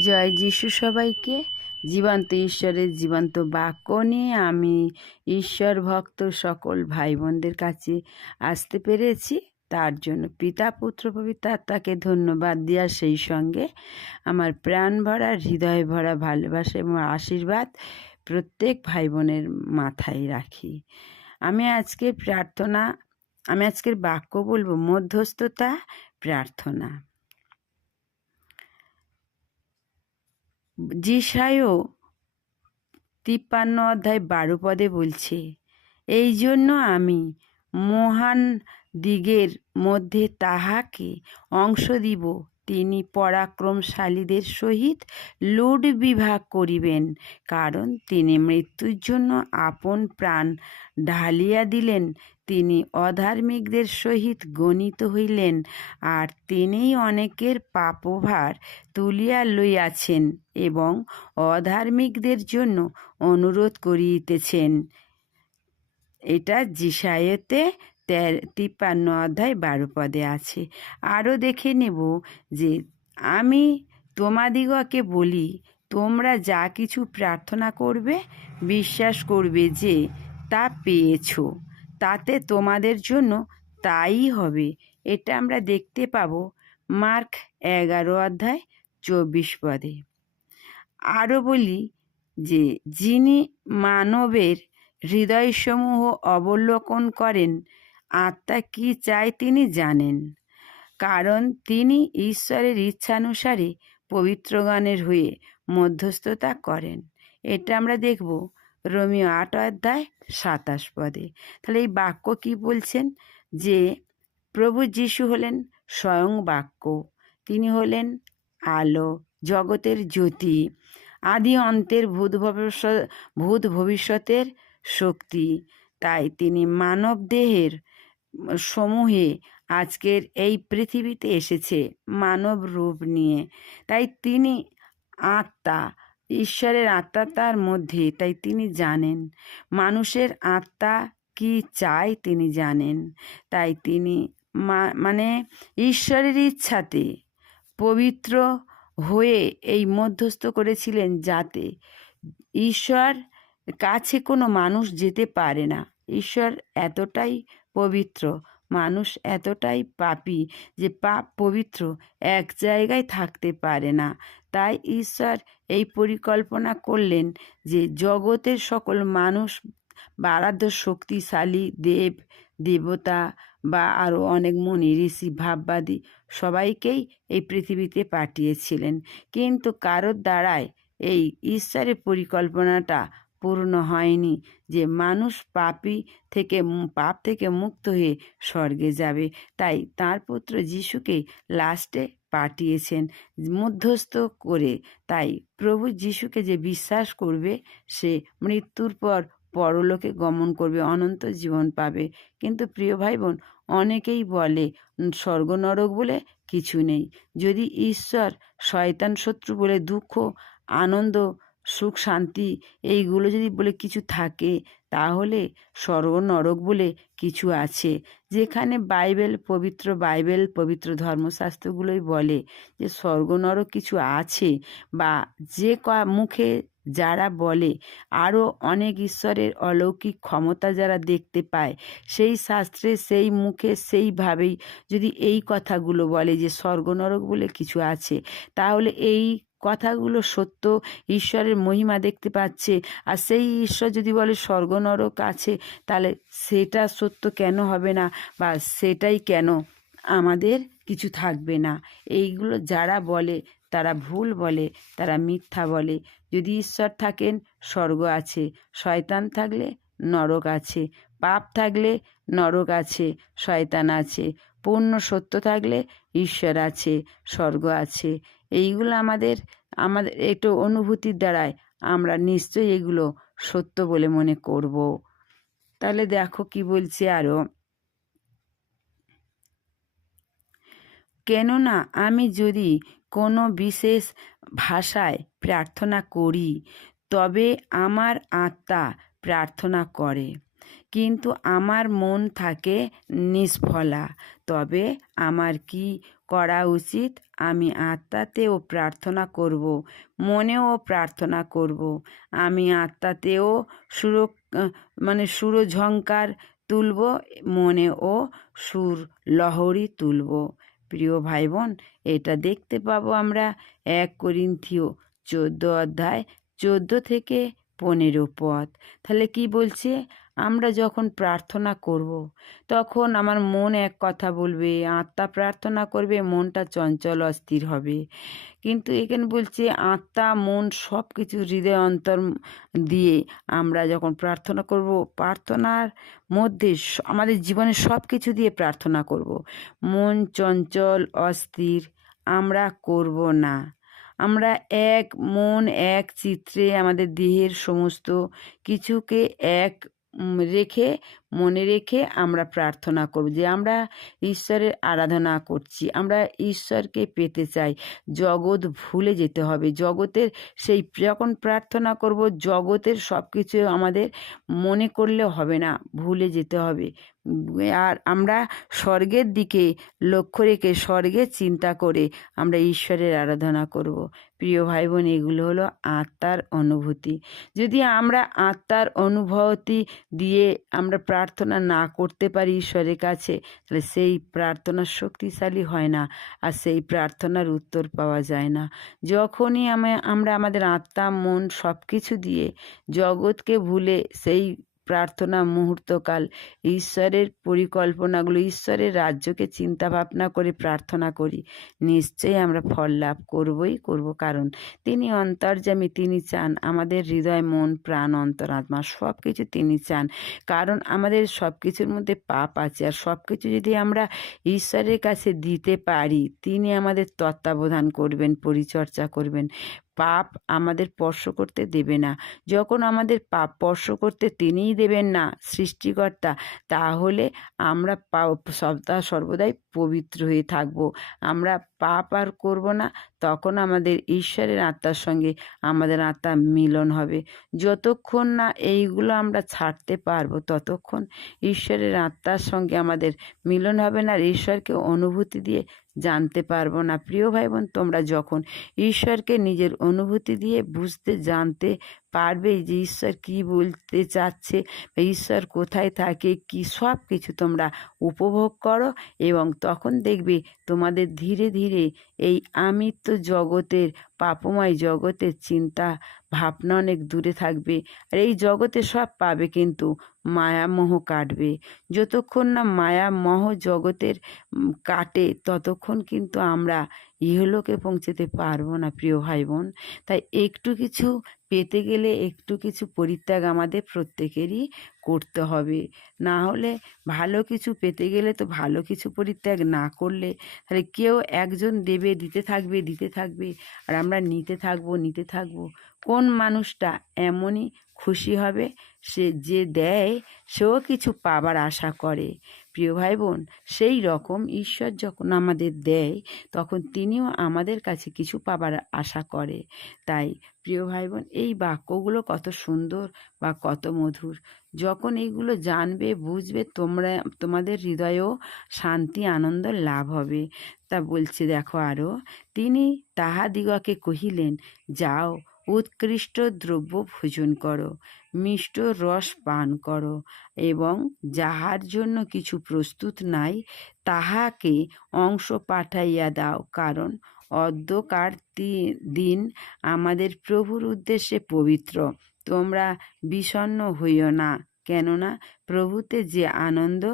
জয় যিশু সবাইকে। জীবন্ত ঈশ্বরের জীবন্ত বাক্য নিয়ে আমি ঈশ্বর ভক্ত সকল ভাই বোনদের কাছে আসতে পেরেছি। তার জন্য পিতা, পুত্র, পবিত্র আত্মাকে ধন্যবাদ দেওয়ার সেই সঙ্গে আমার প্রাণ ভরা, হৃদয় ভরা ভালোবাসা এবং আশীর্বাদ প্রত্যেক ভাই বোনের মাথায় রাখি। আমি আজকে প্রার্থনা, আমি আজকের বাক্য বলব মধ্যস্থতা, প্রার্থনা। জিসায়ও তিপ্পান্ন অধ্যায় বারো পদে বলছে, এই জন্য আমি মহান দিগের মধ্যে তাহাকে অংশ দিব। তিনি পরাক্রমশালীদের সহিত লুট বিভাগ করিবেন, কারণ তিনি মৃত্যুর জন্য আপন প্রাণ ঢালিয়া দিলেন। তিনি অধার্মিকদের সহিত গণিত হইলেন আর তিনিই অনেকের পাপভার তুলিয়া লইয়াছেন এবং অধার্মিকদের জন্য অনুরোধ করিতেছেন। এটা জিসায়েতে তের, তিপ্পান্ন অধ্যায় বারো পদে আছে। আরও দেখে নেব যে আমি তোমাদিগকে বলি, তোমরা যা কিছু প্রার্থনা করবে, বিশ্বাস করবে যে তা পেয়েছ। তাতে তোমাদের জন্য তাই হবে। এটা আমরা দেখতে পাবো মার্ক এগারো অধ্যায় চব্বিশ পদে। আরও বলি যে, যিনি মানবের হৃদয়সমূহ অবলোকন করেন, আত্মা কি চায় তিনি জানেন। কারণ তিনি ঈশ্বরের ইচ্ছানুসারে পবিত্রগণের হয়ে মধ্যস্থতা করেন। এটা আমরা দেখব রোমিও আট অধ্যায় সাতাশ পদে। তাহলে এই বাক্য কি বলছেন? যে প্রভু যিশু হলেন স্বয়ং বাক্য, তিনি হলেন আলো, জগতের জ্যোতি, আদি অন্তের ভূত ভবিষ্যৎ ভূত ভবিষ্যতের শক্তি। তাই তিনি মানব দেহের সমূহে আজকের এই পৃথিবীতে এসেছে মানব রূপ নিয়ে। তাই তিনি আত্মা ঈশ্বরের আত্মা তার মধ্যে, তাই তিনি জানেন। মানুষের আত্মা কি চায় তিনি জানেন। তাই তিনি মানে ঈশ্বরের ইচ্ছাতে পবিত্র হয়ে এই মধ্যস্থ করেছিলেন যাতে ঈশ্বর কাছে কোনো মানুষ যেতে পারে না। ঈশ্বর এতটাই পবিত্র। মানুষ এতটাই পাপি যে পাপ পবিত্র এক জায়গায় থাকতে পারে না। তাই ঈশ্বর এই পরিকল্পনা করলেন যে জগতের সকল মানুষ বা আরাধ্য শক্তিশালী দেব, দেবতা বা আরও অনেক মনি, ঋষি, ভাববাদী সবাইকেই এই পৃথিবীতে পাঠিয়েছিলেন। কিন্তু কারোর দ্বারায় এই ঈশ্বরের পরিকল্পনাটা পূর্ণ হয়নি যে মানুষ পাপি থেকে পাপ থেকে মুক্ত হয়ে স্বর্গে যাবে। তাই তার পুত্র যিশুকে লাস্টে পাঠিয়েছেন, মধ্যস্থ করে। তাই প্রভু যিশুকে যে বিশ্বাস করবে, সে মৃত্যুর পর পরলোকে গমন করবে, অনন্ত জীবন পাবে। কিন্তু প্রিয় ভাই বোন অনেকেই বলে, স্বর্গ নরক বলে কিছু নেই। যদি ঈশ্বর শয়তান শত্রু বলে দুঃখ, আনন্দ সুখ, শান্তি এইগুলো যদি বলে কিছু থাকে, তাহলে স্বর্গ নরক বলে কিছু আছে। যেখানে বাইবেল পবিত্র বাইবেল, পবিত্র ধর্মশাস্ত্রগুলোই বলে যে স্বর্গ, নরক কিছু আছে বা যে মুখে যারা বলে, আরও অনেক ঈশ্বরের অলৌকিক ক্ষমতা যারা দেখতে পায়, সেই শাস্ত্রে সেই মুখে সেইভাবেই যদি এই কথাগুলো বলে যে স্বর্গনরক বলে কিছু আছে, তাহলে এই কথাগুলো সত্য, ঈশ্বরের মহিমা দেখতে পাচ্ছে। আর সেই ঈশ্বর যদি বলে, স্বর্গ নরক আছে, তাহলে সেটা সত্য কেন হবে না? বা সেটাই কেন? আমাদের কিছু থাকবে না। এইগুলো যারা বলে, তারা ভুল বলে, তারা মিথ্যা বলে। যদি ঈশ্বর থাকেন, স্বর্গ আছে। শয়তান থাকলে নরক আছে। পাপ থাকলে নরক আছে, শয়তান আছে। পূর্ণ সত্য থাকলে ঈশ্বর আছে, স্বর্গ আছে। এইগুলো আমাদের আমাদের একটু অনুভূতির দ্বারায় আমরা নিশ্চয়ই এগুলো সত্য বলে মনে করব। তাহলে দেখো কি বলছে আরও কেননা আমি যদি কোনো বিশেষ ভাষায় প্রার্থনা করি, তবে আমার আত্মা প্রার্থনা করে। কিন্তু আমার মন থাকে নিষ্ফলা, তবে আমার কি করা উচিত। আমি আত্মাতেও প্রার্থনা করব, মনেও প্রার্থনা করব। আমি আত্মাতেও সুর মানে সুরঝঙ্কার তুলব, মনেও সুর লহরী তুলব। প্রিয় ভাই বোন এটা দেখতে পাবো আমরা এক করিন্থিও চোদ্দ অধ্যায়, চোদ্দ থেকে পনেরো পথ। তাহলে কি বলছে? আমরা যখন প্রার্থনা করব। তখন আমার মন এক কথা বলবে, আত্মা প্রার্থনা করবে, মনটা চঞ্চল অস্থির হবে। কিন্তু এখানে বলছে, আত্মা, মন সব কিছু হৃদয় অন্তর দিয়ে আমরা যখন প্রার্থনা করব, প্রার্থনার মধ্যে আমাদের জীবনে সব কিছু দিয়ে প্রার্থনা করব। মন চঞ্চল, অস্থির, আমরা করব না। আমরা এক মন, এক চিত্রে আমাদের দেহের সমস্ত কিছুকে এক রেখে, মনে রেখে আমরা প্রার্থনা করব যে আমরা ঈশ্বরের আরাধনা করছি, আমরা ঈশ্বরকে পেতে চাই। জগৎ ভুলে যেতে হবে, জগতের সেই যখন প্রার্থনা করব, জগতের সব কিছু আমাদের মনে করলে হবে না, ভুলে যেতে হবে। আর আমরা স্বর্গের দিকে লক্ষ্য রেখে স্বর্গের চিন্তা করে আমরা ঈশ্বরের আরাধনা করব। প্রিয় ভাই বোন এগুলো হলো আত্মার অনুভূতি। যদি আমরা আত্মার অনুভূতি দিয়ে আমরা প্রার্থনা না করতে পারি ঈশ্বরের কাছে, তাহলে সেই প্রার্থনা শক্তিশালী হয় না আর সেই প্রার্থনার উত্তর পাওয়া যায় না। যখনই আমরা আমাদের আত্মা, মন সব কিছু দিয়ে জগৎকে ভুলে সেই প্রার্থনা মুহূর্তকাল। ঈশ্বরের পরিকল্পনাগুলো, ঈশ্বরের রাজ্যকে চিন্তা ভাবনা করে প্রার্থনা করি। নিশ্চয়ই আমরা ফল লাভ করবই, করব কারণ তিনি অন্তর্যামী, তিনি চান আমাদের হৃদয়, মন, প্রাণ, অন্তরাত্মা সব কিছু তিনি চান। কারণ আমাদের সব কিছুর মধ্যে পাপ আছে আর সব কিছু যদি আমরা ঈশ্বরের কাছে দিতে পারি, তিনি আমাদের তত্ত্বাবধান করবেন, পরিচর্যা করবেন। পাপ আমাদের স্পর্শ করতে দেবে না। যখন আমাদের পাপ স্পর্শ করতে তিনিই দেবেন না, সৃষ্টিকর্তা, তাহলে আমরা সদা সর্বদাই পবিত্র হয়ে থাকব। আমরা পাপ আর করব না, তখন আমাদের ঈশ্বরের আত্মার সঙ্গে আমাদের আত্মা মিলন হবে। যতক্ষণ না এইগুলো আমরা ছাড়তে পারব, ততক্ষণ ঈশ্বরের আত্মার সঙ্গে আমাদের মিলন হবে না আর ঈশ্বরকে অনুভূতি দিয়ে জানতে পারব না। প্রিয় ভাই বোন তোমরা যখন ঈশ্বরকে নিজের অনুভূতি দিয়ে বুঝতে, জানতে পারবে যে ঈশ্বর কি বলতে চাচ্ছে ঈশ্বর কোথায় থাকে, কি সব কিছু তোমরা উপভোগ করো এবং তখন দেখবে তোমাদের ধীরে ধীরে এই আমিত্ব জগতের পাপময় জগতের চিন্তা, ভাবনা অনেক দূরে থাকবে। আর এই জগতে সব পাবে কিন্তু, মায়ামোহ কাটবে। যতক্ষণ না মায়ামোহ জগতের কাটে, ততক্ষণ কিন্তু আমরা ইহলোকে পৌঁছতে পারব না, প্রিয় ভাই বোন তাই একটু কিছু পেতে গেলে একটু কিছু পরিত্যাগ আমাদের প্রত্যেকেরই করতে হবে। না হলে ভালো কিছু পেতে গেলে তো ভালো কিছু পরিত্যাগ না করলে তাহলে কেউ একজন দেবে, দিতে থাকবে দিতে থাকবে, আর আমরা নিতে থাকব নিতে থাকব। কোন মানুষটা এমনই খুশি হবে, সে যে দেয়, সেও কিছু পাবার আশা করে। প্রিয় ভাই বোন সেই রকম ঈশ্বর যখন আমাদের দেয়, তখন তিনিও আমাদের কাছে কিছু পাবার আশা করে। তাই প্রিয় ভাই বোন এই বাক্যগুলো কত সুন্দর বা কত মধুর। যখন এইগুলো জানবে, বুঝবে, তোমরা, তোমাদের হৃদয়েও শান্তি, আনন্দ লাভ হবে। তা বলছে দেখো আরও তিনি তাহাদিগকে কহিলেন, যাও উৎকৃষ্ট দ্রব্য ভোজন করো, মিষ্ট রস পান করো এবং যাহার জন্য কিছু প্রস্তুত নাই, তাহাকে অংশ পাঠাইয়া দাও। কারণ অদ্যকার দিন আমাদের প্রভুর উদ্দেশ্যে পবিত্র। তোমরা বিষণ্ন হইও না, কেননা প্রভুতে যে আনন্দ,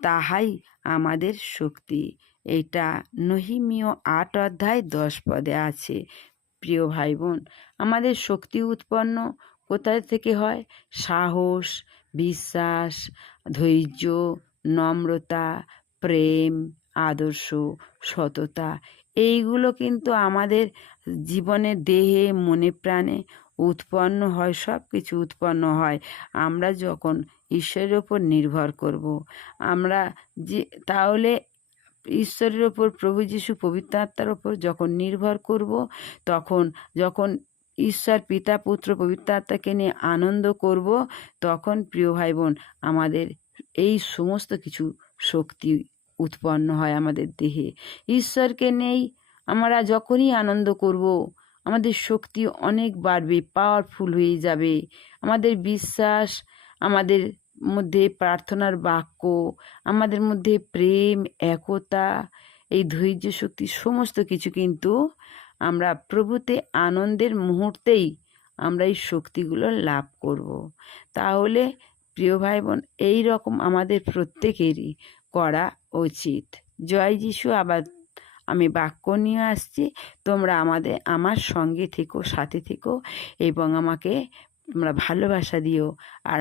তাহাই আমাদের শক্তি। এটা নহিমীয় আট অধ্যায় দশ পদে আছে। প্রিয় ভাই বোন আমাদের শক্তি উৎপন্ন কোথায় থেকে হয়? সাহস, বিশ্বাস, ধৈর্য, নম্রতা, প্রেম, আদর্শ, সততা, এইগুলো কিন্তু আমাদের জীবনে দেহে, মনে, প্রাণে উৎপন্ন হয় সব কিছু উৎপন্ন হয়। আমরা যখন ঈশ্বরের ওপর নির্ভর করব, আমরা যে, তাহলে ঈশ্বরের ওপর, প্রভু যিশু পবিত্র আত্মার ওপর যখন নির্ভর করব, তখন, যখন ঈশ্বর পিতা, পুত্র, পবিত্র আত্মাকে নিয়ে আনন্দ করব, তখন প্রিয় ভাই বোন আমাদের এই সমস্ত কিছু শক্তি উৎপন্ন হয় আমাদের দেহে। ঈশ্বরকে নেই আমরা যখনই আনন্দ করব, আমাদের শক্তি অনেক বাড়বে পাওয়ারফুল হয়ে যাবে। আমাদের বিশ্বাস, আমাদের মধ্যে প্রার্থনার বাক্য, আমাদের মধ্যে প্রেম, একতা, এই ধৈর্য শক্তি সমস্ত কিছু কিন্তু আমরা প্রভুতে আনন্দের মুহূর্তেই আমরা এই শক্তিগুলো লাভ করব। তাহলে প্রিয় ভাই বোন এই রকম আমাদের প্রত্যেকেরই করা উচিত। জয় যিশু, আবার আমি বাক্য নিয়ে আসছি। তোমরা আমাদের, আমার সঙ্গে থেকো, সাথে থেকো এবং আমাকে তোমরা ভালোবাসা দিও। আর